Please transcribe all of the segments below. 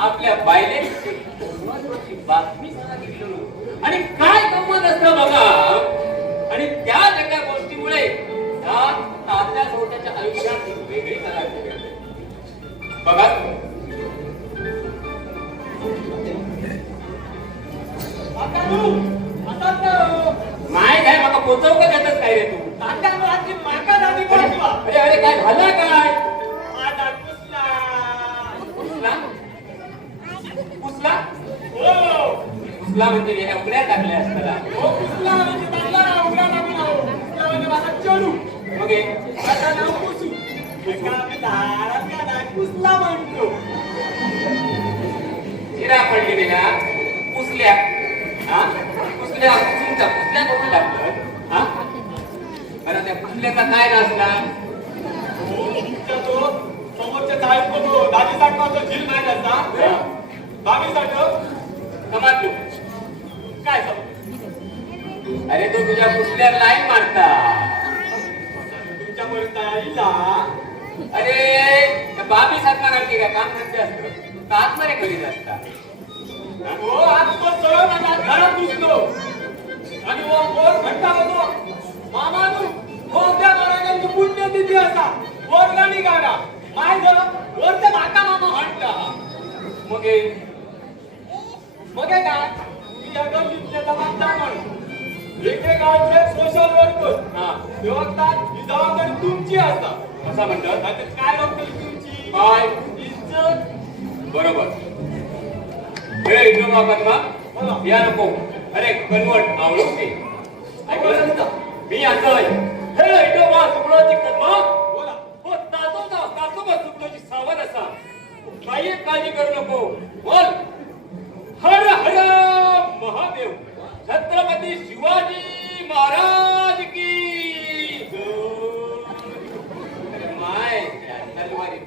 आपल्या बायले महत्वाची बातमी सांगितली आणि काय गंमत असतं बघा. आणि त्या एका गोष्टीमुळे त्या तात्या सोट्याच्या आयुष्यात एक वेगळी कला बघा. माय काय माका पोचव का देतच काय रे तू. अरे अरे काय झालं काय. पुसला पुसला म्हणजे या उघड्या टाकल्या असताना चिरा पडली बेटा पुसल्या. पुसल्या तुमच्या पुसल्या करून टाकलं. अरे त्या पुसल्याचा काय नसला. समोरच्या चाळीस बघू दादी साठवाचा झील नाही असता बाबी साठव समाज काय अरे तो तुझ्या पुसल्या लाईन मारता तुमच्यापर्यंत आईला. अरे बाबी सारखा करते का काम करते असतं आतमध्ये करीत असता. हो आज तो सरळ घरात घुसलो आणि घंटा होतो मामानू त्या महाराजांची पुण्यतिथी असा वर्गानी गाडा माय वरचा माका मामा म्हणता. मग काय मी या गल्लीतल्या जबाबदार माणूस वेगळे गावचे सोशल वर्कर ही जबाबदारी तुमची असता असं म्हणतात. काय लोक तुमची काय इज्जत बरोबर. या नको. अरे कन्वर्ट आवडते मी असं हे इटोबा सुकळोची कन्मा हो तातोबा सुकळोची सावध असा काही काळजी करू नको. बोल हर हर महादेव छत्रपती शिवाजी महाराज की. माय तलवारी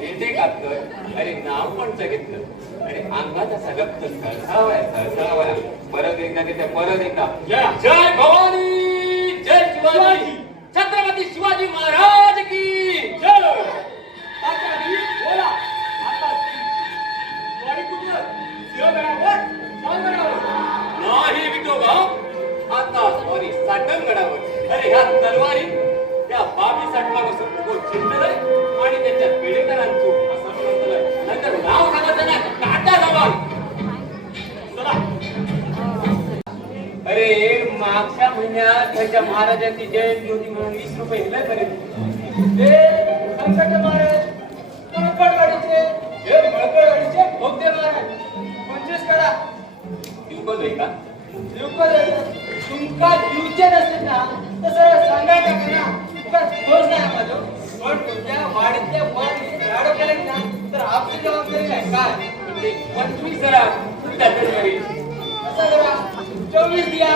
भेंडे कापतोय. अरे नाव पण घेतलं अरे अंगाचा सगळं सळसळावया परत एकदा तिथे परत एकदा जय भवानी जय शिवाजी छत्रपती शिवाजी महाराज की जय. बोला आता नाही विठोबा आता सॉरी साठणगडावर. अरे ह्या तलवारी त्या बाबी साठमापासून चिरलेलंय आणि त्याच्या पेडेकरांचो असं म्हणतोय. नंतर नाव सांगायचं ना टाटा जावा. अरे मागच्या महिन्यात त्याच्या महाराजांची जयंती होती म्हणून 20 रुपये दिले करेल ते संकट महाराज मळकडवाडीचे हे मळकडवाडीचे भोगते महाराज 25 करा दिवको होय का दिवको तुमका दिवचे नसते ना तर सांगायचं का ना तुका दोष नाही माझो पण तुमच्या वाडीतल्या वाडी राडो केले ना तर आपली जबाबदारी आहे काय 25 जरा तुझ्या तरी असं करा 24 दिया.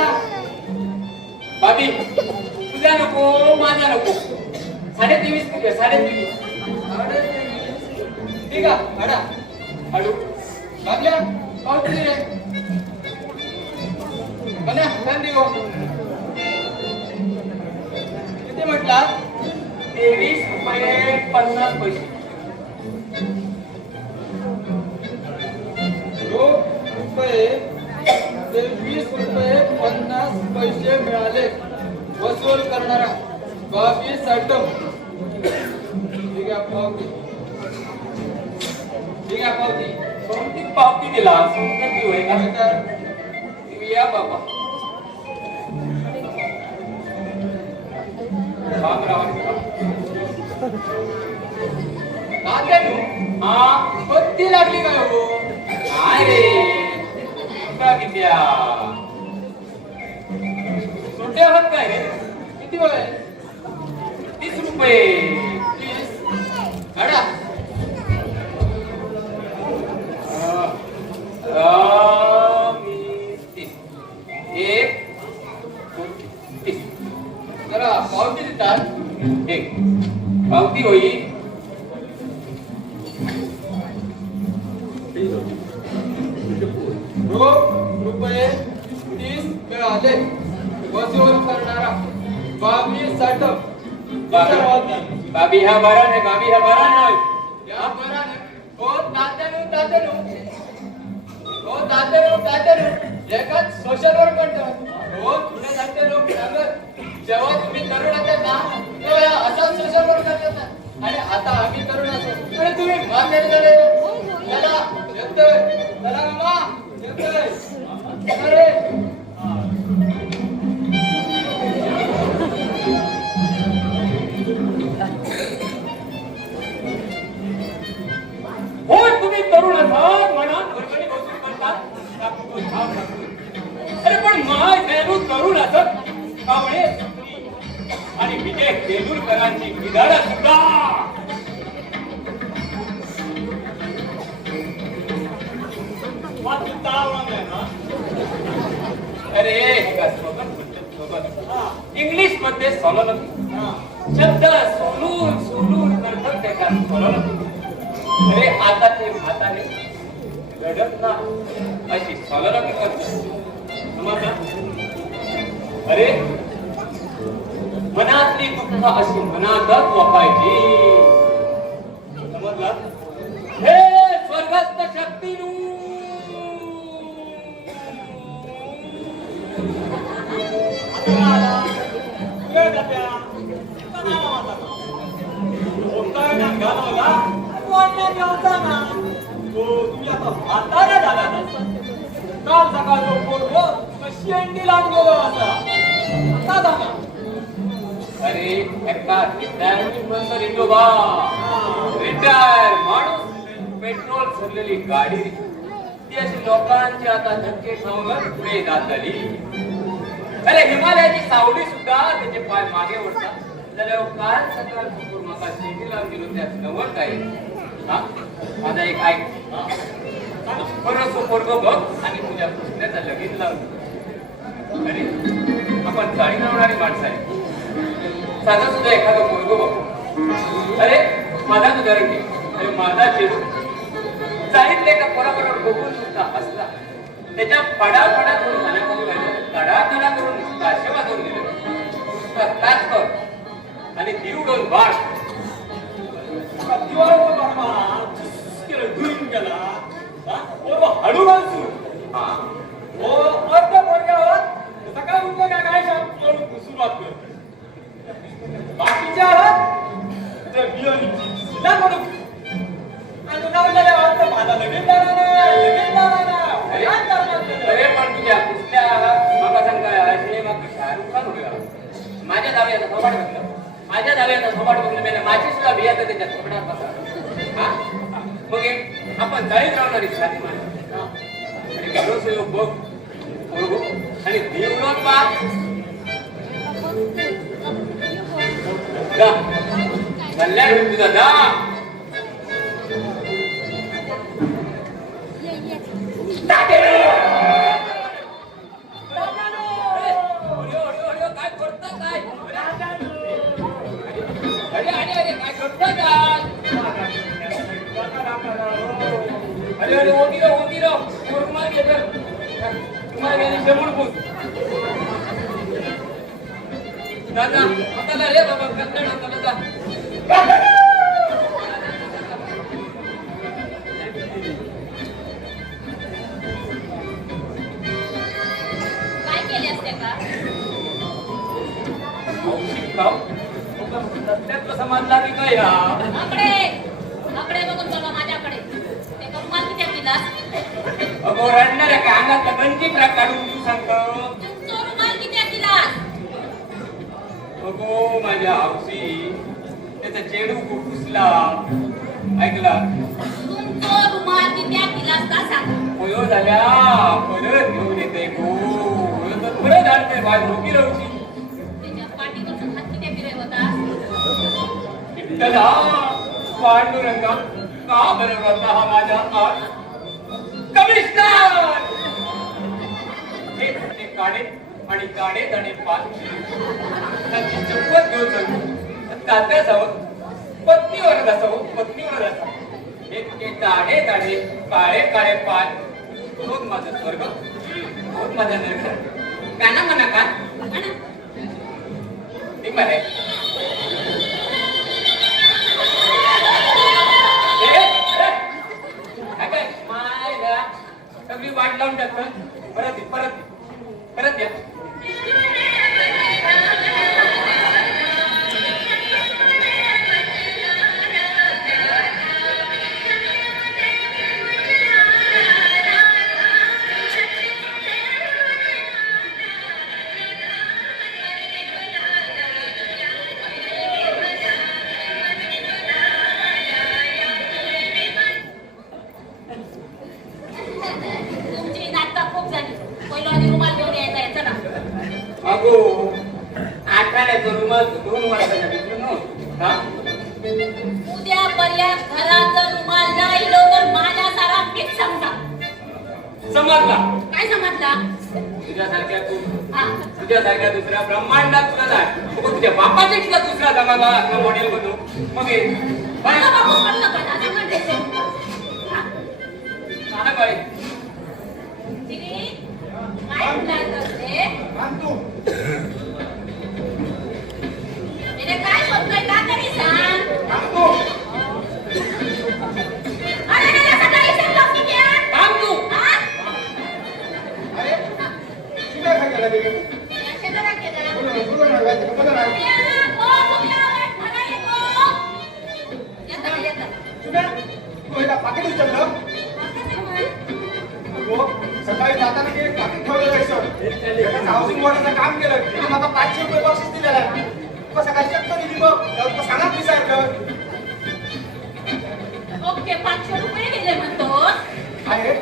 बाबी तुझा नको माझा नको 23.5 करूया 23.5 ठीक आहे. हडा हडू बाबल्या पावती रे बना गांधी हो किती म्हटला 23 रुपये 50 पैसे. रुपये 23 रुपये 50 पैसे मिळाले. वसूल करणारा बाबी साठव. ठीक आहे पावती. ठीक आहे पावती. कोणती पावती दिला कोणती होय का या बाबा पत्ती लागली काय हो काय रे कित्या सुट्ट्या होत काय रे किती वय 30 रुपये 30 हडा जरा पावती देतात एक पावती होईल रुपये 30 मिळाले. वसूल करणारा बाबी साठव. बाबी हा बरा नाही बाबी हा बरा नाही या बरा नाही हो तात्याने तात्यानो एकाच सोशल वर्क करतात रोज पुणे जाते लोक सांगत जेव्हा तुम्ही तरुण होते ना तेव्हा या असाच सोशल वर्क करतात आणि आता आम्ही तरुण असतो आणि तुम्ही मान्य झाले चला येतोय चला मामा येतोय अरे होय तुम्ही तरुण असाल मनात वर्गणी वसूल करतात अरे पण माय नेहरू तरुण असत कावळे आणि विजय तेंडुलकरांची विधानं सुद्धा अरे इंग्लिश मध्ये सोलोलॉजी शब्द सोलून सोलून करतात त्याच्या सोलोलॉजी अरे आता ते हाताने घडत ना अशी सोलोलॉजी करतात समजला अरे मनातली दुःख अशी मनातच वापायची समजला हे स्वर्गस्थ शक्तीनू काल सकाळ शेंडी लागलो अरे एका रिटायरमेंट नंतर येतो बा रिटायर माणूस पेट्रोल सरलेली गाडी ती अशी लोकांची आता धक्के खाऊन पुढे जातली अरे हिमालयाची सावली सुद्धा त्याचे पाय मागे ओढतात जाल्यार काल सकाळ म्हाका शेंडी लावून दिलो त्यात नवल काय हा माझा एक ऐक बरोसो पोरगो बघ आणि तुझ्या पुस्तकाचा लगीन लावून अरे आपण जाळी लावणारी माणसं आहे साधा सुद्धा एखादा पोरगो बघ अरे माझा उदाहरण घे अरे माझा चेडू जाळीतले एका पोराबरोबर बघून सुद्धा असला त्याच्या फडाफडा करून खाण्याखाली राहिले तडा करून काशे वाजवून दिले काच कर आणि ती उडवून बाळ हळू बाजू अर्ध पोरग्यावर सकाळ उठलं का काय सुरुवात कर बाकीच्या त्या बियाणीची शिला करून आणि नवल्याला वाटतं माझा लगेच अरे पण तुझ्या कुठल्या मागा सांगा असे मग शाहरुख खान होऊया माझ्या दाव्याचा थोबाड बघलं माझ्या दाव्याचा थोबाड बघलं मी माझी सुद्धा बिया तर त्याच्या थोबड्यात बसा मग आपण जाळीत राहणारी साधी माणसं आणि गरोसे बघ बरोबर आणि देवळात पाक गा कल्याण तुझा जा काय करता काय अरे काय करता काय अरे ओंगिरो कुर्मा घेतर तुम्हाला गेली जमून पूस दादा आता रे बाबा कन्नड आता काय केले असते का सत्यातलं समाजदारी काय आकडे बघून बघा माझ्याकडे ते रुमाल किती दिलास अगो रडणाऱ्या काय अंगातला गंजी काढून तू सांगतो तुमचा रुमाल किती दिलास अगो माझ्या हौशी त्याचा चेडू पुसला ऐकला तुमचा रुमाल किती दिलास का सांग होयो झाल्या परत घेऊन येते गो परत आणते बाय रोगी राहूची त्याच्या पाठीवरचा हात किती फिरवता इतला पांडुरंगा का बरं होता हा माझ्या आत कमिशनर हे काढे आणि काढे दाणे पाच त्याची चप्पल घेऊन तात्या जावं पत्नीवर असावं हे दाढे काळे काळे पाय तोच माझा स्वर्ग तोच माझा नरक काना म्हणा का ती म्हणे काय परत द्या. तुमची नाटकं खूप झाली. पहिला आधी रुमाल घेऊन यायचा याचा ना. अगो आठाण्याचा रुमाल 2 वर्षाचा विसरून हा. उद्यापर्यंत घरात जर रुमाल नाही इलो तर माझ्या सारा फिक्स समजा. समजला. काय समजला? तुझ्यासारख्या दुसऱ्या ब्रह्मांडात तुला नाही. तुझ्या बापापेक्षा दुसरा जमाना मॉडेल बनू. मग हे माझा बापू म्हणलं पण असं म्हणते. सांगा बाई. तिने काय म्हणाल ते? तिने काय बोलतोय का तरी सांग. अरे मला सकाळी सांग की क्या? थांब तू. हा? काय केलं? याच्याला केलं. बोला ना. पाकिट विचारलं सकाळी जाताना की एक पाकिट ठेवलेलं हाऊसिंग बोर्डाचं काम केलं तिने मला 500 रुपये बक्षीस दिलेलं आहे. सकाळी चक्क दिली बघ सांगा विचारलं ओके 500 रुपये दिले म्हणतोस. आहे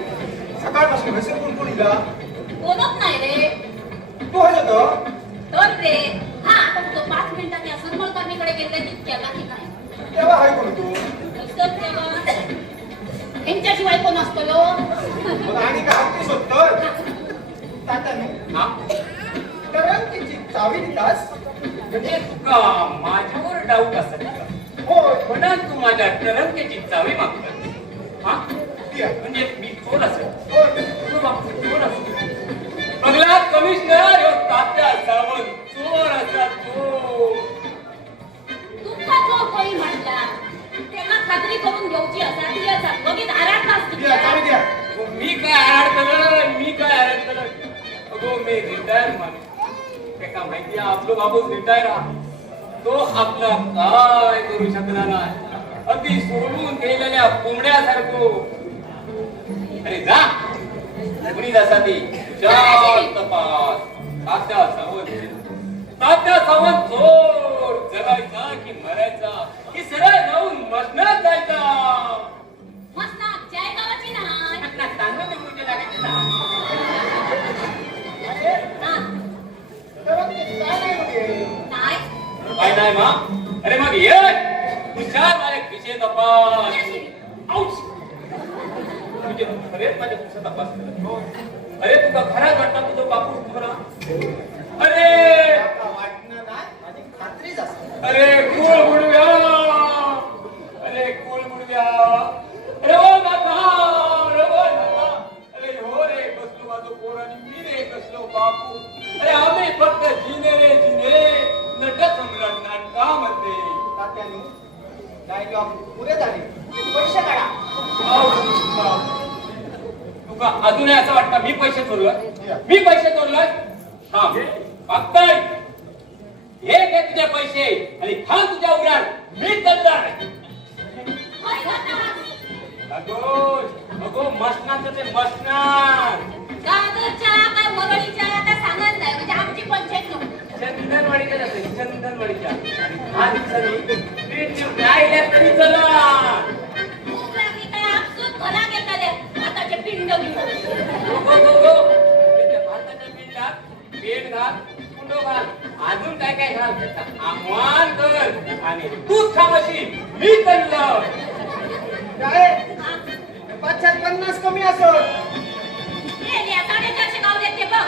सकाळपासून पैसे कोण दिला कोणच नाही रे. तू होत तर रे हा आता तो 5 मिनिटांनी असं मळकर्णीकडे गेले तितक्याला की काय तेव्हा आहे कोण तू तर तेव्हा यांच्याशिवाय कोण असतो लो. मग आणि काय हत्ती सोडतं तात्याने हा? तिची चावी दिलास म्हणजे तुका माझ्यावर डाऊट असेल का? होय म्हणून तू माझ्या टरंकेची चावी मागतोय. हा? ती आहे. म्हणजे मी चोर असेल. होय तू बापू चोर असेल. बंगला कमिशनर ह्यो तात्या सावंत चोर असा चोर. तुमचा जो कोणी म्हटला त्यांना खात्री करून घ्यायची असा ती असा बघित आराट नसतो. द्या चावी द्या मी काय आराड केलं अगो मी रिटायर माणूस. ते का माहिती आहे आपलं बाबूच रिटायर तो आपला काय करू शकला नाही. अगदी सोडून गेलेल्या कोंबड्यासारखो. अरे जा कुणी जसा ती चार तपास तात्या सावंत चोर जगायचा की मरायचा की सरळ जाऊन मसनात जायचा. मस्त ना जयगावाची नाही. तांदूळ निवडून लागायचे ना. हा तेव्हा ते काय नाही म्हणजे नाही काय नाही मा. अरे मग ये तुझ्या माझ्या खिशे तपास. आऊच. तुझे अरे माझ्या खिशे तपास केला. अरे तुका खरा वाटता तुझा बापू तुला. अरे वाटणं नाही माझी खात्रीच असते अरे कुळ बुडव्या. अरे कुळ बुडव्या. अरे ओ नाथा. अरे ओ नाथा. अरे हो रे कसलो माझो पोर आणि मी रे कसलो बापू. अरे आम्ही फक्त जिने रे जिने नट सम्राट नाटकामध्ये. तात्याने डायलॉग पुरे झाले पैसे काढा तुका अजूनही असं वाटतं मी पैसे चोरलोय. हा बघताय हे घे तुझे पैसे आणि थांब तुझ्या उरात मी करणार. अगो मसनाचं ते मसनात. दादरच्या काय वरळीच्या आता सांगत नाही म्हणजे आमची पंचायत नको. चंदनवाडीच्या जाते चंदनवाडीच्या. हा दिवसांनी राहिल्या तरी चला. भूक लागली काय आपसूक घरा घेतले आताचे पिंड घेऊन. भारताच्या पिंडात पेट घाल कुंडो घाल अजून काय काय घाल त्याचा आव्हान कर आणि तूच खामशी मी चाललं. काय 550 कमी असं हे घ्या 450 गावले ते बघ.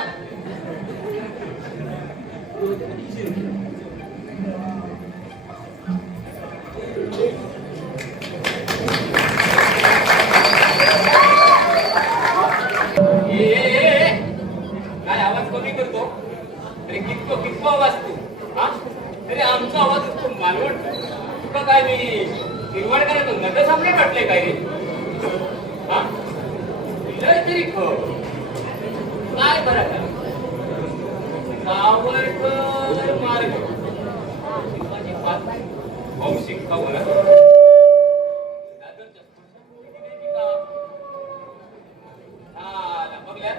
काय आवाज कमी करतो तरी कितको आवाज तू. हा तरी आमचा आवाज असतो मालवण. तुका काय मी निर्माण करायचो नग सामने वाटले काय रे. हा तरी बरं का सावरकर मार्ग माझी पाच कौशिक खबर दादरच्या बघल्या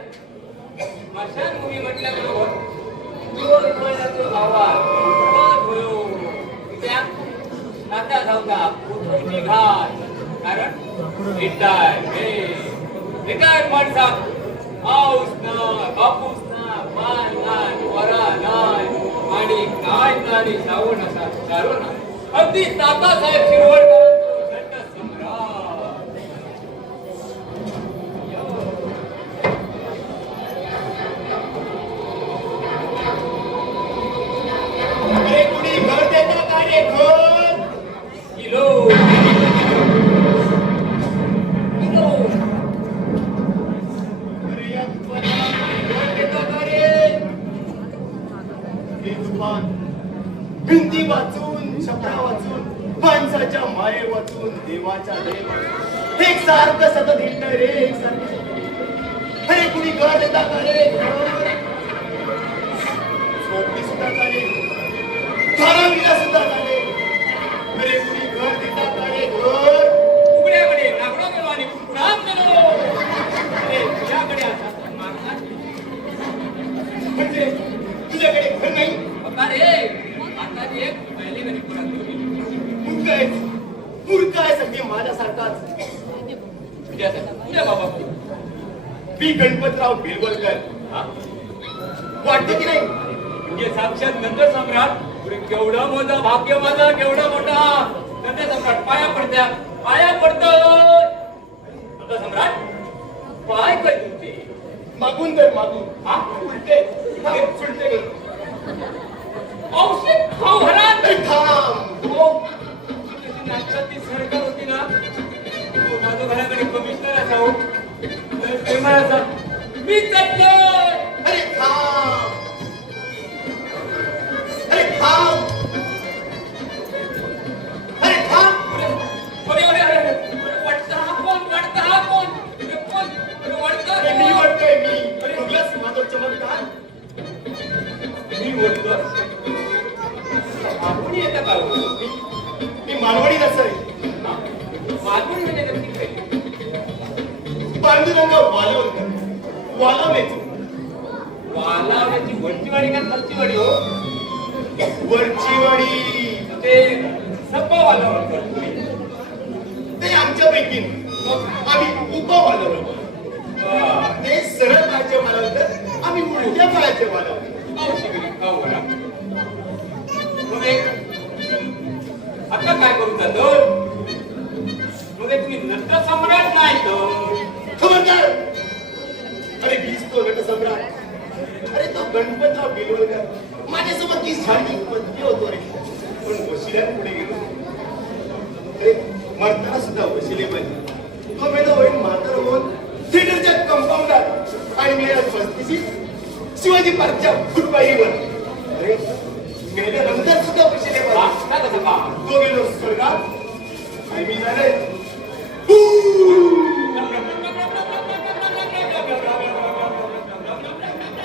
स्मशानभूमी म्हटल्याबरोबर आवाज त्या नात्या धावता उठवणी घाट कारण रिटायर माणसा पाऊस नाही बापूस नाही पान नाही वरा नाही आणि काय नाही श्रावण असा चारो ना अगदी तातासाहेब शिरवळकरांचा नट सम्राट अरे कुणी घर देता का रे घर किलो अरे या दुकानाला घर देता का रे हे दुकान भिंती वाचून छपरा वाचून माणसाच्या माये वाचून देवाच्या देव एक सारखं सतत हिंडणं रे एक सारखं अरे कुणी घर देता का रे झोपडी सुद्धा झाले धारावीला सुद्धा झाले अरे कुणी घर देता का रे घर उघड्याकडे नागडा गेलो आणि नाम गेलो अरे तुझ्याकडे आता मागणार म्हणजे तुझ्याकडे घर नाही बघा रे आता एक पहिले घरी पुन्हा मूर्ख आहे सगळी माझ्यासारखाच उद्या बाबा मी गणपतराव बिलवलकर वाटतं की नाही म्हणजे साक्षात नंतर सम्राट पुढे केवढा मोठा भाग्य माझा केवढा मोठा नंतर सम्राट पाया पडतो नंतर सम्राट पाय काय तुमचे मागून तर मागून हा उलटे सुलटे गे औषध खाऊ घरात थांब नाटकात ती सरकार होती ना माझ्या घराकडे कमिशनर असावं प्रेमळ असा मी चाललो अरे थांब अरे थांब अरे थांब वाटतं हा कोण अरे मी वाटतोय मी बघलास माझा चमत्कार मी बोलतो आपण येतं का मी मारवाडी नसर मालवणी म्हणजे नक्की काय पांडुरंग वालवलकर वालावेचू वालावण्याची वरची वाडी का खालची वाडी हो वरची वाडी ते सप्पा वालावकर ते आमच्यापैकी मग आम्ही उभा वालवलं ते सरळ पायाचे वालवलं आम्ही उलट्या पायाचे वालवलं आता काय करू जातो मग तुम्ही नट सम्राट नाही तर खबरदार अरे वीज तो नट सम्राट अरे तो गणपतराव बिलवलकर माझ्यासोबत की झाडी पत्नी होतो रे पण वशिल्यात पुढे गेलो अरे मरताना सुद्धा वशिले पाहिजे तो मेला होईल म्हातार होऊन थिएटरच्या कंपाऊंडात आणि मी आज पस्तीशी शिवाजी पार्कच्या फुटपाईवर अरे मेल्यानंतर सुद्धा वशिले पाहिजे तो गेलो स्वर्गात आणि मी झाले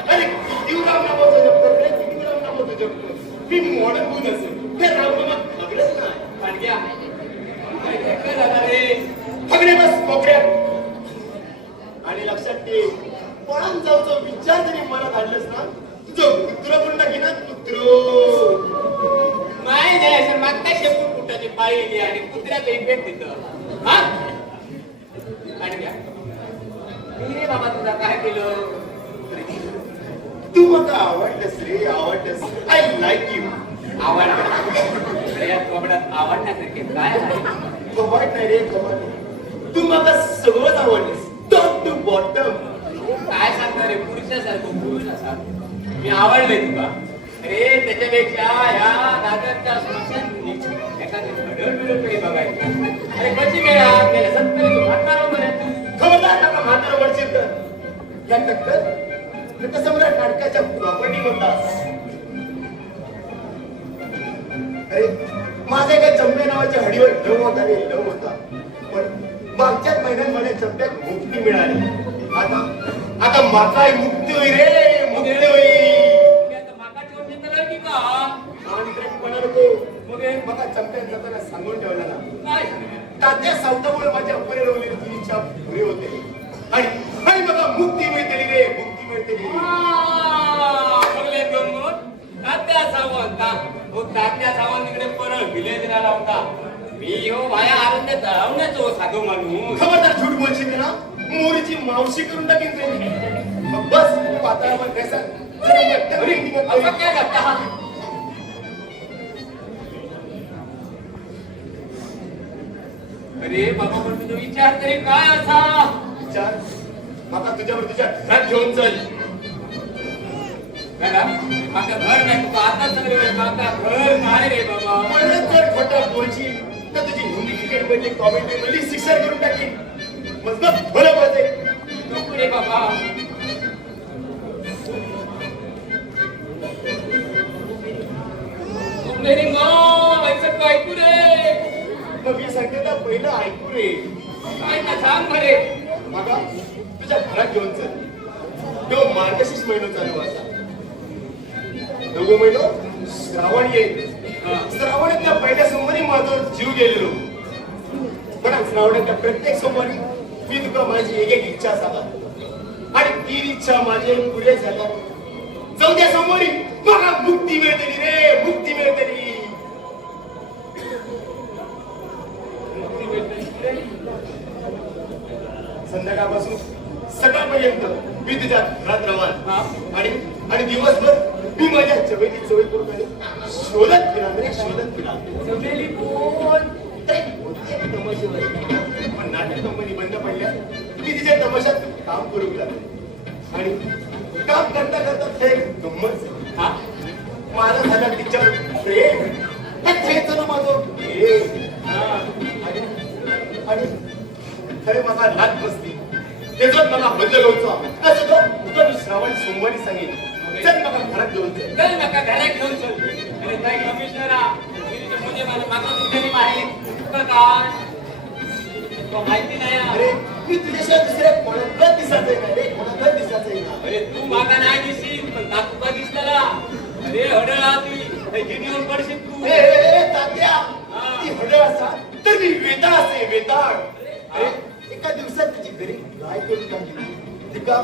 अरे किती राम नामाचं जपतो रे किती राम नामाचं जपतो मी मॉडर्न होऊन असेल ते रामनामात खगडच नाही पाडग्या काय झाला रे खगडे बस कोपऱ्यात आणि लक्षात ठेव पळून जाऊचा विचार जरी मनात आणलंस ना तुझं कुत्र पण टाकी ना कुत्रो माय जायचं मागता शेपूट कुठाची पाळी आणि कुत्र्याचं इफेक्ट तिथं हा पाडग्या मी रे बाबा तुझा काय केलं तू मला आवडलंस रे आवडलंस आय लाईक यू आवडलं या कोबड्यात आवडण्यासारखे काय आहे खबर नाही रे खबर तू मला सगळंच आवडलंस टॉप टू बॉटम काय सांगणार रे पुरुषासारखं पुरुष असा मी आवडले तुला अरे त्याच्यापेक्षा ह्या दादरच्या स्मशानभूमीत एखादे घडवडकडे बघायचं अरे कशी मिळा गेल्या 70 म्हातारा म्हणायचं खबरदार नका म्हातारा वडशील तर या टक्कर नटसम्राट नाटकाच्या प्रॉपर्टी म्हणतात अरे माझ्या एका चंपे नावाच्या हडीवर लव होता रे लव होता पण मागच्याच महिन्यात मला चंप्यात मुक्ती मिळाली आता आता माकाय मुक्ती होई रे बघे बघा चमक्यात जाताना सांगून ठेवला ना काय तात्या सावतामुळे माझ्या अपरे रवलेली ती इच्छा पुरी होते आणि आणि बघा मुक्ती मिळते रे मुक्ती मिळते बघले गंमत तात्या सावंत हो तात्या सावंतीकडे परळ विलेज राहिला होता मी हो भाया आनंद तळवण्याचो साधू माणूस खबरदार झूठ बोलशील ना मोरीची मावशी करून टाकेन रे मग बस वातावरण कैसा असं काय करता अरे बाबा पण तुझा विचार तरी काय असा विचार माका तुझ्यावर तुझ्या घरात घेऊन चल मॅडम माका घर नाही तुका आता सगळे माका घर नाही रे बाबा म्हणून जर खोटं बोलशील तर तुझी हिंदी क्रिकेट मध्ये कॉमेंट्री मध्ये सिक्सर करून टाकीन मग बघ भलं पडते नको रे बाबा मेरी माँ ऐसा काय ऐकू रे मग मी सांगते ना पहिलं ऐकू रे काय ना सांग बरे मागा तुझ्या घरात घेऊन चल तो मार्गशीर्ष महिना चालू असा 9 महिना श्रावण येईल श्रावणातल्या पहिल्या सोमवारी माझा जीव गेलेलो पण श्रावणातल्या प्रत्येक सोमवारी मी तुका माझी एक इच्छा सांगा आणि ती इच्छा माझे पुरे झाल्या जाऊ द्या सोमवारी मला मुक्ती मिळतेली रे मुक्ती मिळतेली संध्याकाळपासून सकाळपर्यंत मी तुझ्या घरात राहणार आणि दिवसभर मी माझ्या चवेली चवे करून शोधत फिरा रे शोधत फिरा चमेली कोण पण नाटक कंपनी बंद पडल्या मी तिच्या तमाशात काम करू लागले आणि काम करता करता ते गंमत मला झाला तिच्या प्रेम ना माझं आणि खरे मला लाट बसली त्याच्यात मला बंद घ्यायचा असं तो श्रावण सोमवारी सांगेन चल मला घरात घेऊन चल नका घरात घेऊन चल अरे काय कमिशनरा म्हणजे मला मागा तुझ्यानी माहिती तुका काय तो माहिती नाही अरे मी तुझ्याशिवाय दुसऱ्या कोणालाच दिसायचंय ना रे कोणालाच दिसायचंय ना अरे तू मागा नाही दिसील पण तातुका दिसला अरे हडळा ती गिनीवर पडशील तू ए तात्या ती हडळ असा तर मी वेताळ असे वेताळ अरे एका दिवसात तुझी घरी काय करून टाकली तिका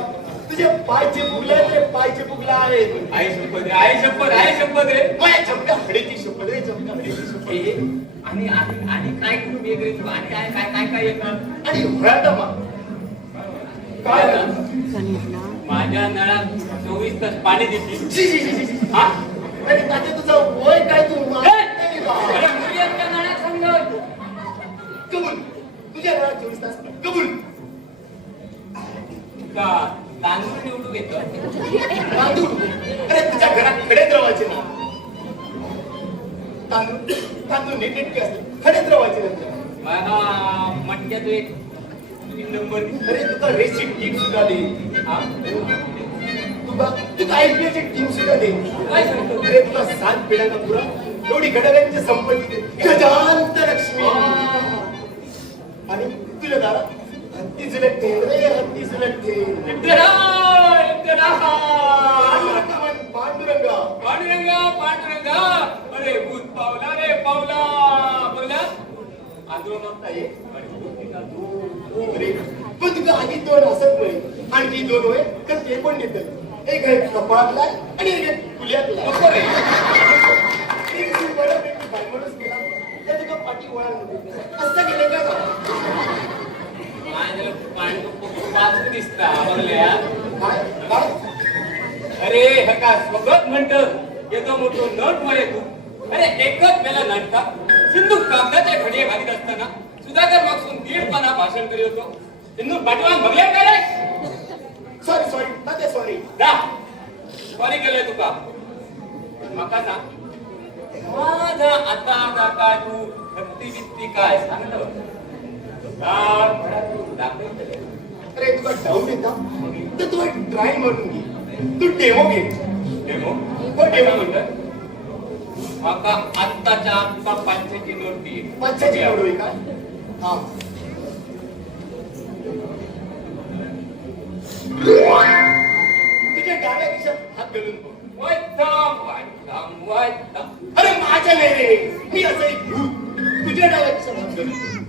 तुझे पायचे फुगले रे पायचे फुगला आहेत आई शपथ रे आई शपथ रे माझ्या चमक्या हडेची शपथ रे चमक्या हडेची शपथ आणि काय करू वेगळे तू आणि काय काय काय काय येतं आणि हळदा मा काय माझ्या नळात 24 तास पाणी देते हा अरे तात्या तुझा वय काय तू अरे मुली आपल्या नळात समजत कबूल तुझ्या घरात 24 तास कबूल का तांदूळ निवडून घेतो तांदूळ अरे तुझ्या घरात खडेच रवायचे ना तांदूळ नीटनेटके असते खडेच रवायचे नंतर मला मटक्यात एक नंबर अरे तुका रेसिप टीम सुद्धा दे हा तुका IPL ची टीम सुद्धा दे काय सांगतो अरे तुला 7 पिढ्यांना पुरा एवढी घड्याळांची संपत्ती दे गजांत लक्ष्मी आणि तुझ्या दारात हत्ती झुलटते रे हत्ती झुलटते पांडुरंगा अरे भूत पावला रे पावला बघला आंदोलन मागता ये अरे पण तुका आधी 2 असत म्हणे आणखी 2 होय तर ते पण देतात एक आहे कपाळातला आणि एक आहे फुल्यातला नको रे एक बरं पैकी बायमनच केला तर तुका पाठी वळण असं केलं का माझ्या पांडू दिसता बघल्या काय काय अरे हे का स्वगत म्हणत येतो मोठो नट म्हणे तू अरे एकच वेळा नटता सिंधू कागदाच्या घडी घालीत असताना सुधाकर मागसून 1.5 पाना भाषण करी होतो सिंधू पाठीमाग बघल्या काय रे सॉरी तात्या सॉरी जा सॉरी केलंय तुका माका सांग माझा आता काय तू भक्ती बित्ती काय सांगलं अरे तुला डाऊट येता तर तू एक ट्राय मारून घे तू डेमो घे डेमो हो डेमो म्हणतात माका आत्ताच्या आत्ता 500ची नोट दे 500ची नोट होई का हा तुझ्या डाव्या खिशात हात घालून बघ. वाईट अरे माझ्या नाही रे मी असं एक भूत तुझ्या डावाची सभा करतो.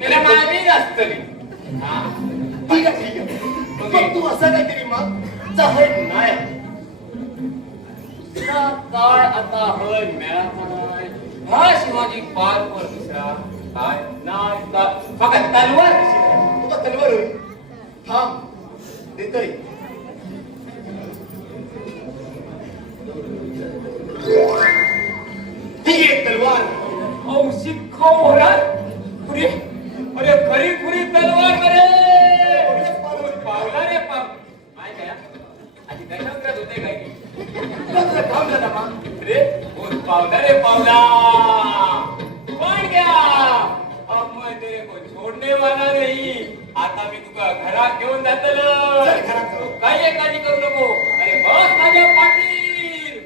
त्याला मागे जास्त हा ठीक आहे. मग तू असा काहीतरी मग चाहत नाही. काय आता होय मिळाला हा शिवाजी पार पर दुसरा काय नाही फक्त तलवार तुला तलवार होईल. थांब देतोय. ही एक तलवार औषध खाऊ पुरी अरे खरी पुरी तलवार रे पावला रे पाव काय काय आधी दशावतारात होते काय तुला काम झाला मग रे बोल पावला रे पावला पण गया अब मैं तेरे को छोड़ने वाला नहीं. आता मी तुका घरात घेऊन जातलो. चल घरात जाऊ. काही काळजी करू नको. अरे बस माझ्या पाठीवर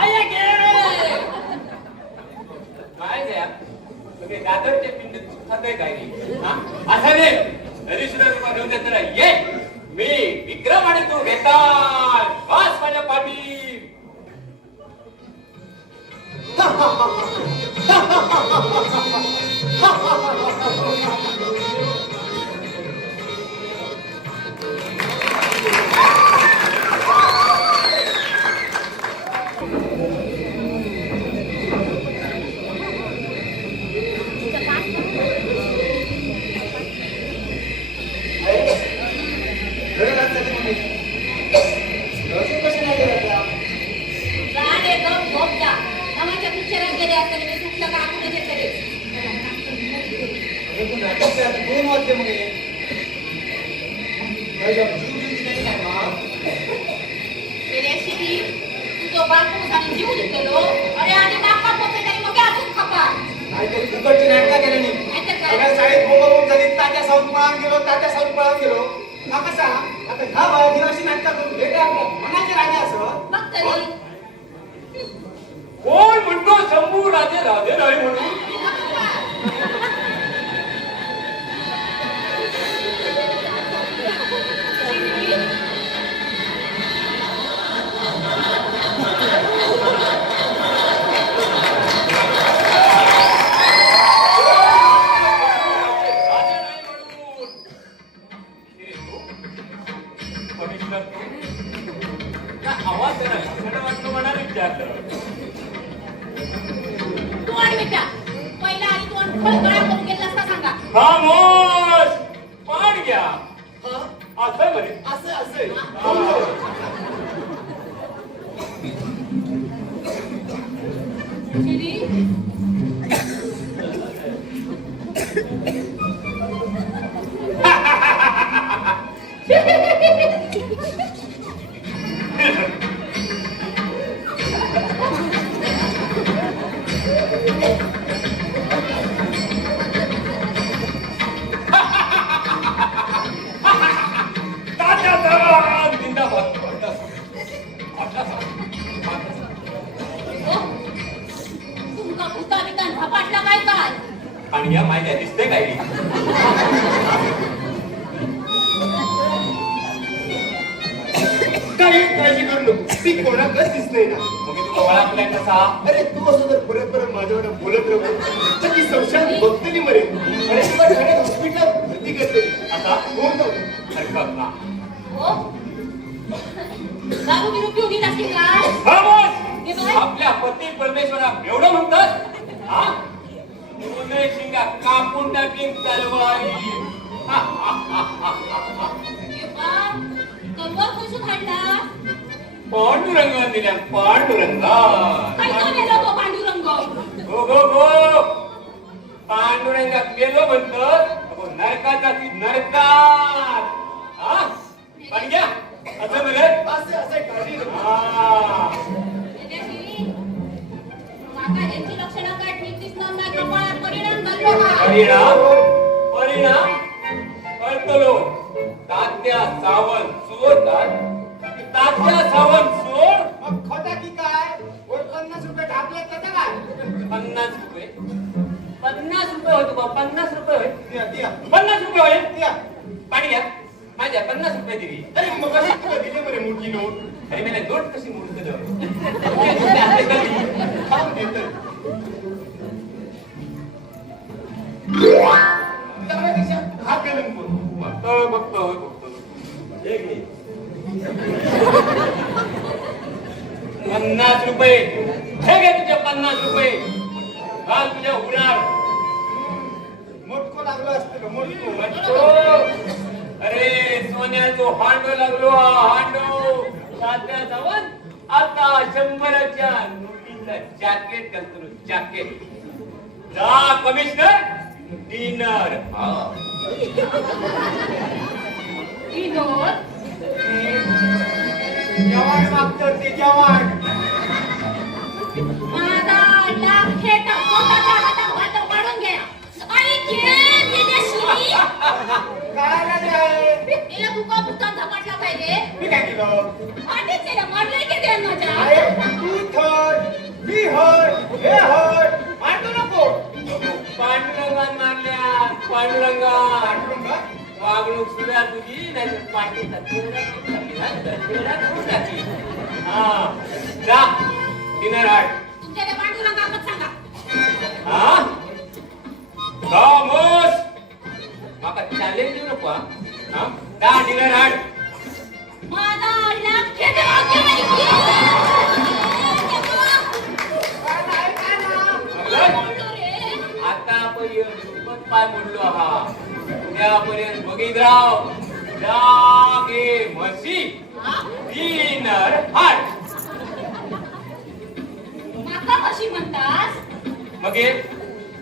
आया गे काय गया तुम्ही दादरचे पिंड खाते काय हा असं नाही तरी सुद्धा तुम्हाला घेऊन जाताना ये मी विक्रम आणि तू घेताल बस माझ्या पाठीवर. जाणे गप झोप जा. नवाच्या पिक्चरात गेले असताना मी सुटलं का आपण तरी दोन वाजले मग गेल्याशी तुझं बापू आणि जीव घेतलो. अरे आणि नाका पोटे तरी मग अजून खपा काहीतरी फुकटची नाटका केली नाही. नाहीतर सगळ्या काय शाळेत बोंबाबोंब झाली. तात्या साऊंड पळान गेलो, तात्या साऊंड पळान गेलो. हा कसा आता ह्या बाळाची नाटका करून भेटे आपल्या मनाचे राजा असं मग तरी कोण म्हणतो शंभू राजे राजे नाही म्हणून आवाज वाटलं म्हणा विचारलं तू आणि बेटा पहिला आणि तू आणि फळफळा करून गेला असता सांगा. खामोश पाण घ्या हा असं म्हणे असं असेल. शिरी तुमका भूता बिता झपाटला काय काय आणि या माहिती दिसते काय काही काळजी करू नको. ती कोणाकच दिसतंय ना. मग तुला ओळखलाय कसा अरे तू असं जर परत परत माझ्यावर बोलत राहू तर ती संशयात बघतली मरेल. अरे तुला ठाण्यात हॉस्पिटलात भरती करते. आता कोण तो? हरकत ना हो दारू बिरू पिऊन येत असतील का खामोश आपल्या पती परमेश्वरा एवढं म्हणतात हा तुने शिंगा कापून टाकीन तलवारी तलवार कशी काढला पांडुरंगान दिल्या पांडुरंगा काय तो नेला तो पांडुरंग गो गो गो पांडुरंगात गेलो म्हणतो नरकात जाती नरकात हा पण घ्या असं म्हणत असं असं काळजी नको. हा काका यांची लक्षणं काय ठीक दिसणार नाही कपाळात परिणाम झालो का परिणाम परिणाम कळतलो तात्या सावंत सोडतात तात्या सावंत सोड मग खोटा की काय वर 50 रुपये ढापले त्याचा काय 50 रुपये 50 रुपये होतो बा 50 रुपये होय द्या द्या 50 रुपये होय द्या. पाणी घ्या माझ्या 50 रुपये दिली. अरे मग अशी तुला दिले बरे मोठी नोट. अरे मला नोट कशी मोडून दिलं? थांब देतो. त्यापेक्षा हा कलंक बोल. बघतो. हे घे. 50 रुपये. हे घे तुझे 50 रुपये. घाल तुझ्या उघड्यावर. मोठको लागलो असतं का मोठको. म्हणतो, अरे सोन्याचो हांडो लागलो हा हांडो. साध्या जाऊन आता 100च्या नोटीचं जॅकेट घालतो. जॅकेट. जा कमिशनर डिनर. ही नोट जवान मागतो ते जवान. माझा लाख खेटा स्वतःच्या हातात वाढून घ्या आणि खेळ देण्याशिवाय काय आहे तिला तुका भूतान झपाटला पाहिजे. मी काय केलं. आधीच त्याला मारलंय की द्या माझ्या. आहे तू थर मी हर हे हर मांडू नको. पांडुरंगात मारल्या. पांडुरंगा पांडुरंगा वागणूक सुद्धा तुझी नाही तर पाठीचा तेवढा हा जा डिनर आठ. तुमच्या त्या पांडुरंगाकडे सांगा. हा खामोश. माका चॅलेंज देऊ नको. हा जा डिनर आठ. माझा लाख खेटा आतापर्यंत पाय मोडलो हा. उद्यापर्यंत बघित राव. जागे म्हशी डिनर हाट. माका कशी म्हणतास. मग हे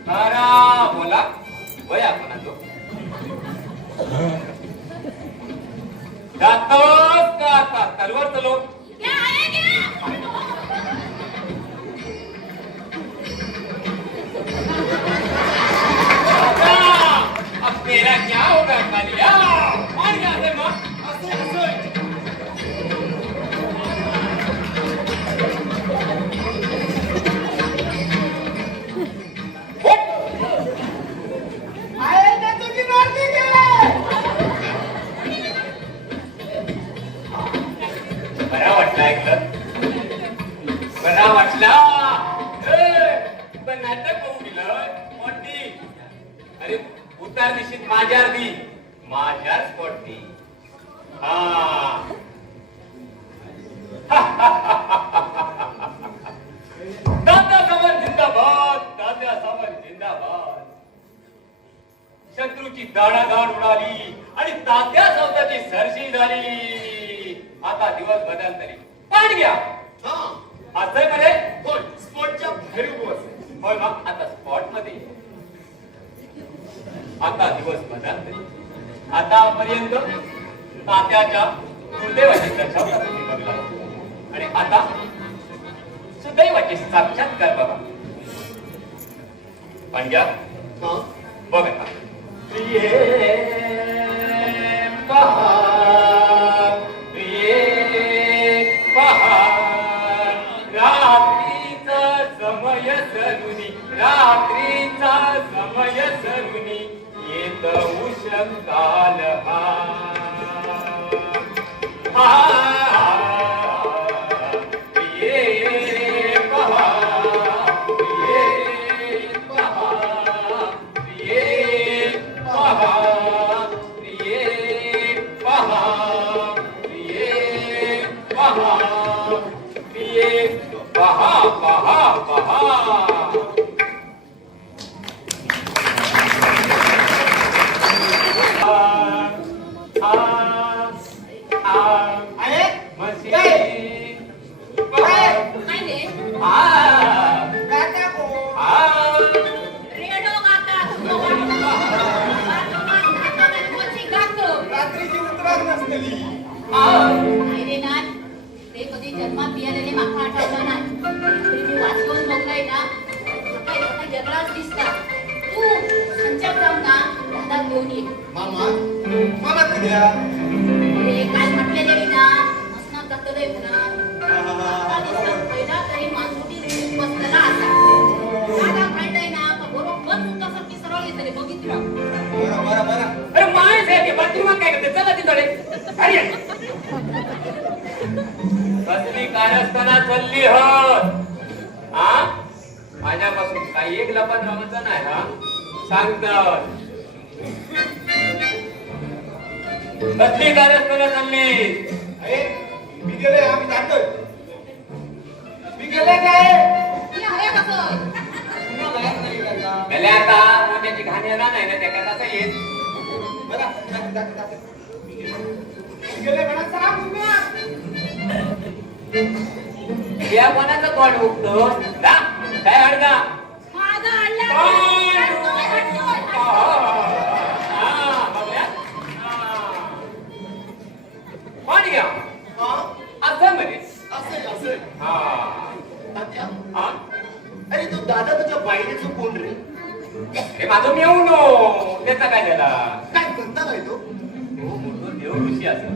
तारा बोला वया कोणाचो जातोस का आता तलवार चलो. या आहे की अब तेरा क्या होगा कालिया. मार गया है मां. आहे ना तुझी मारती गेले. बरा वाटला ऐकलं. बरा वाटला. पण नाटक होऊ गेलं. कोणती. अरे उतार दिशीत माझ्यावर दी. माझ्याच पोटती. हा दादा सावंत जिंदाबाद. दादा सावंत जिंदाबाद. शत्रूची दाणादाण उडाली आणि तात्या सावंताची सरशी झाली. आता दिवस बदल तरी पाठ घ्या. हा असं मध्ये बोल स्पॉटच्या बाहेर उभं असेल. होय मग आता स्पॉट मध्ये आता दिवस बदल तरी. आतापर्यंत तात्याच्या दुर्दैवाची चर्चा बघला आणि आता सुदैवाची साक्षात्कार बघा. पण घ्या हा बघ आता. प्रिये पहार रात्रीचा समय सरुनी. रात्रीचा समय सरुनी येत उषकाल हा. प्रिये पहार प्रिये पहार प्रिये पहार प्रिये पहार प्रिये पहार प्रिये पहा पहा पहा. आहे म्हशी काय रे. काका को रेडो काका तुझं बाथरूमात नाकात आणि मोची गातो. रात्रीची उतराक नसतली. नाही रे नाथ. ते कधी जन्मात बियालेले माका आठवलं नाही. तरी मी वाचून बघलंय ना. सकाळी सकाळी जगलाच दिसता. तू संचार जाऊन ना हातात घेऊन ये. मामा मामा किद्या अरे काल म्हटलेले मी ना मसनात जातलोय म्हणा. आता दिसत पहिला तरी मानसुटी रेल्वेत बसलेला असा. दादा कळतंय ना का बरोबर तुमच्यासारखी सरळ येतले बघितलं. बरं अरे माय साहेब बाथरूमात काय करते. चला तिथं रे. कणा चालली हा माझ्यापासून काही एक लपत राहायचं नाही हा सांगतात कसली कार्यक्रम चालली अरे मी गेले आम्ही जातोय मी गेले काय मी आहे कसं गेले आता मोठ्याची घाण येणार नाही ना त्या काय कसं येईल बघा मी गेले म्हणा सांग या कोणाचं तोंड उगतो काय अडगा माझा आणला पाणी घ्या असं म्हणे असं हा तात्या हा अरे तू दादा तुझ्या बायलेचं कोण रे हे माझं मिळवून नो त्याचा काय झाला काय म्हणता काय तो देव ऋषी असं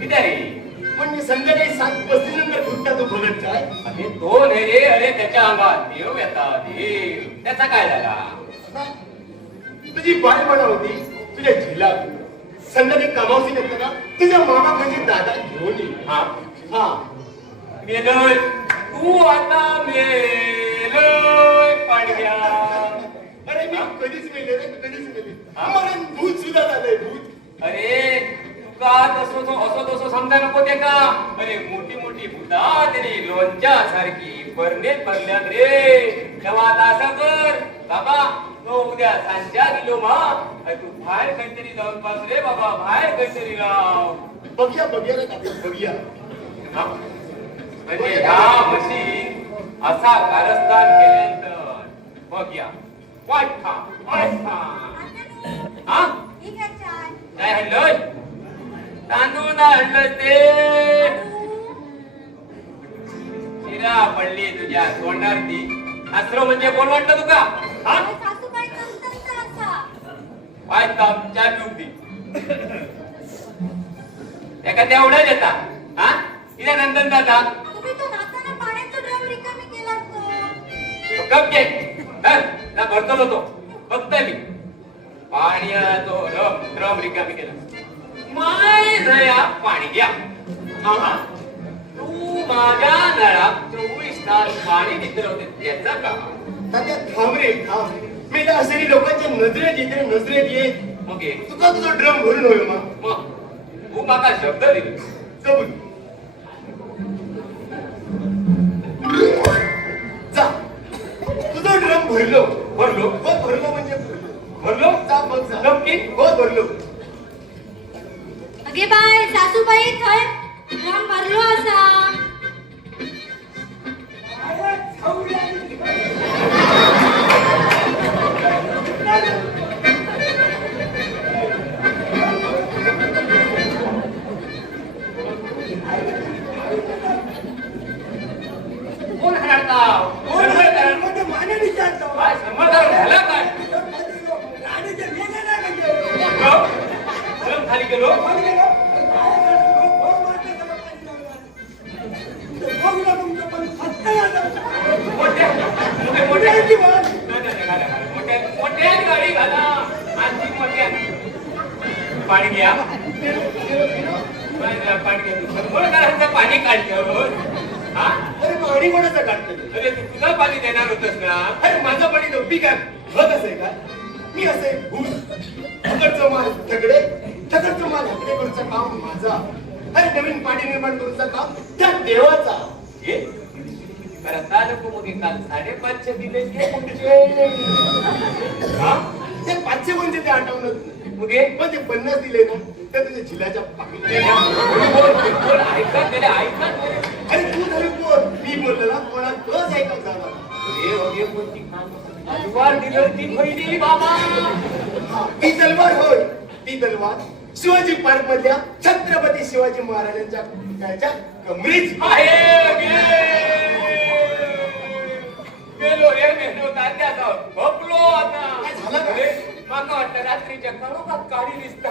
किती रे पण मी संध्याकाळी 7:35 नंतर कुठला तो बघत काय अरे तो नाही रे अरे त्याच्या अंगात देव येतात देव त्याचा काय झाला तुझी बाय म्हणा होती तुझ्या झिला संध्याकाळी कामावशी नसताना तुझ्या मामा म्हणजे दादा घेऊन ये हा हा मेलोय तू आता मेलोय पाडग्या अरे मी कधीच मेले रे कधीच मेले मला भूत सुद्धा झालंय भूत अरे तुका असं तसं समजा नको ते का अरे मोठी मोठी भूता तरी लोणच्या सारखी परनेत भरल्यात रे तेव्हा आता असं कर बाबा तो उद्या सांच्या गेलो मा तू बाहेर काहीतरी जाऊन पास रे बाबा बाहेर काहीतरी राव बघूया बघूया रे तात्या बघूया हा? म्हणजे ह्या म्हशी असा कारस्थान केल्यानंतर बघ या वाईट हा काय हल्लोय तांदूळ ना हल्लं ते शिरा पडली तुझ्या तोंडार ती आश्रम म्हणजे कोण वाटलं तुका हा वाईट काम चार डुबती एका तेवढ्याच येतात हा तिला नंदन दादा कप घे ना भरतो होतो फक्त मी पाणी तो रम रिकामी केला माय दया पाणी घ्या हा तू माझ्या नळात 24 तास पाणी नितरवते त्याचा का तात्या थांब रे थांब मी तर असरी लोकांच्या नजरेत येते नजरेत येत मग तुका तुझा ड्रम भरून होय मग तू माका शब्द दिले कबूल जा तुझा ड्रम भरलो भरलो हो भरलो म्हणजे भरलो जा बघ जा नक्की हो भरलो अगे बाय सासूबाई थंय ड्रम भरलो असा कोण हरता कोण हरता माने विचारतो काय समजदार झाला काय राणीचे मेले नाही म्हणजे गरम खाली गेलो मोठ्या गाडी घाला आणखी मोठ्या पाणी घ्या पाणी घ्या पाणी काढलं हा अरे पाणी कोणाचं काढतो अरे तू तुझं पाणी देणार होतस ना अरे माझं पाणी नव्हती काय भग असे का मी असे भूत ठकडचं माल ठकडे ठकडचं माल हकडे करूचं काम माझा अरे नवीन पाणी निर्माण करूचं काम त्या देवाचा ये करता नको मग काल 550 दिले ते कुठचे हा ते 500 म्हणजे ते आठवणत मग पण ते 50 दिले ना तर तुझ्या झिलाच्या पाकिट ऐकत गेले ऐकत अरे तू झाली कोण मी बोललो ना कोणा तोच ऐकत झाला तलवार दिलं ती पहिली बाबा ती तलवार होय ती तलवार शिवाजी पार्क मधल्या छत्रपती शिवाजी महाराजांच्या त्याच्या कमरीच गेलो रे मेलो तात्या भोपलो आता काय झालं का? अरे माका वाटतं रात्रीच्या खरोखर काळी दिसता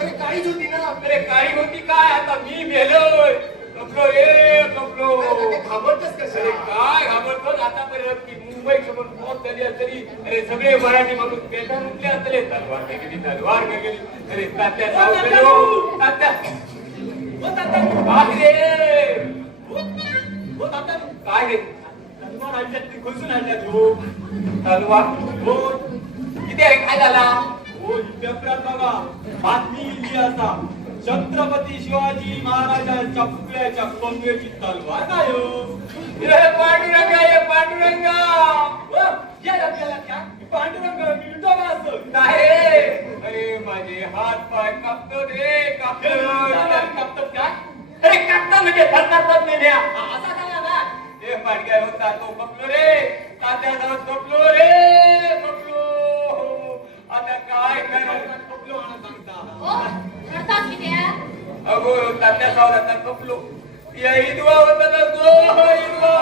अरे काळीच होती ना अरे काळी होती काय आता मी मेलोय कपलो रे कपलो घाबरतच अरे कसं काय घाबरतो आतापर्यंत की मुंबई समोर मौत झाली असतली अरे सगळे मराठी माणूस बेटा उठले असले तलवार काय गेली तलवार काय गेली अरे तात्या जाऊ गेलो तात्या बापरे आता काय रे तलवार आणल्यात ती खसून आणल्यात हो. तलवार हो किती आहे काय झाला हो पेपरात बघा बातमी लिहिली असा छत्रपती शिवाजी महाराजांच्या पुतळ्याच्या कमरेची तलवार काय हो हे पांडुरंगा हे पांडुरंगा हो, या आपल्याला क्या पांडुरंग मिळतो असतो नाही अरे माझे हात पाय कापतो रे कापतात का अरे कापता म्हणजे थरथरतात नाही रे. असा झाला ना हे पाडग्या होता तो बघलो रे तात्या जाऊन झोपलो रे बघलो आता काय करणार कुठलं म्हणा सांगता हो रडतात किती आहे? अगो तात्या जाऊन आता झोपलो या ईदवा होता ना गो ईदवा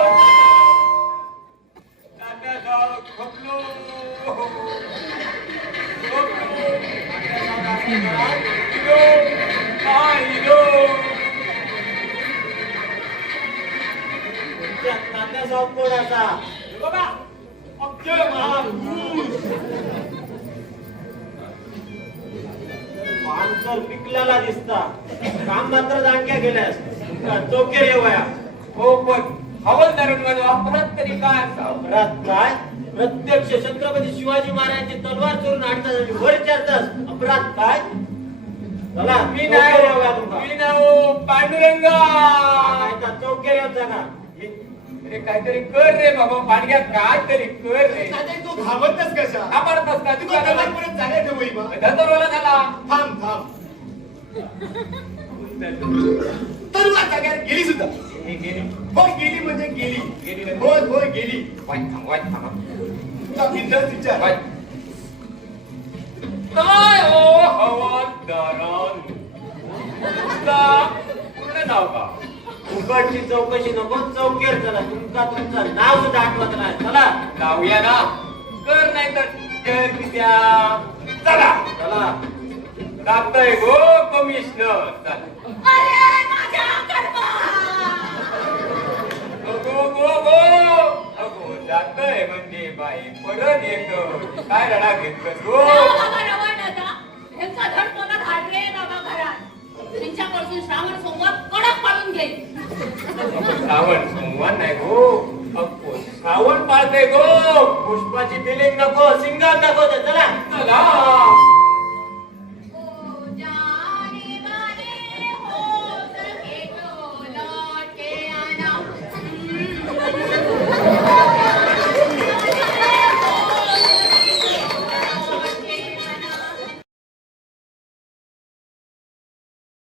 तात्या जाऊन झोपलो तात्याचा कोण असा बघा अक्षय महापुरुष माणसं पिकल्याला दिसता काम मात्र जाणक्या गेल्यास चौके रे वया हो पण हवालदारांमध्ये अपराध तरी काय असावं अपराध काय प्रत्यक्ष छत्रपती शिवाजी महाराजांची तलवार चोरून आणतात वर विचारतास अपराध काय चला मी चौके रे वया तुमका. नाही मी नाव पांडुरंगा काय चौके रे होता का अरे काहीतरी कर रे बाबा पाडग्या काय तरी कर रे तू घाबरतस कशा आपण बसता तू परत जाण्याचं होई बा धतरवाला झाला थांब थांब तलवार जाग्यावर गेली सुद्धा हे गेली हो गेली म्हणजे गेली गेली ना? होय होय गेली वाईट थांबा तुझा बिंदास विचार वाईट काय हो हवालदारान तुमचा पूर्ण नाव का उघडची चौकशी नको चौकेर चला तुमका तुमचं नाव सुद्धा आठवत नाही चला लावूया ना कर नाही तर कर कित्या चला चला लागतंय गो कमिशनर चल अरे माझ्या कर्मा गो गो गो अगो जातंय म्हणजे बाई परत येतो काय रडा घेतलं गो ह्यांचा धड मला धाडले बाबा घरात त्यांच्यापासून श्रावण सोमवार कडक पाळून घेईल श्रावण सोमवार नाही गो अगो श्रावण पाळते गो पुष्पाची फिलिंग नको सिंगल नको चला चला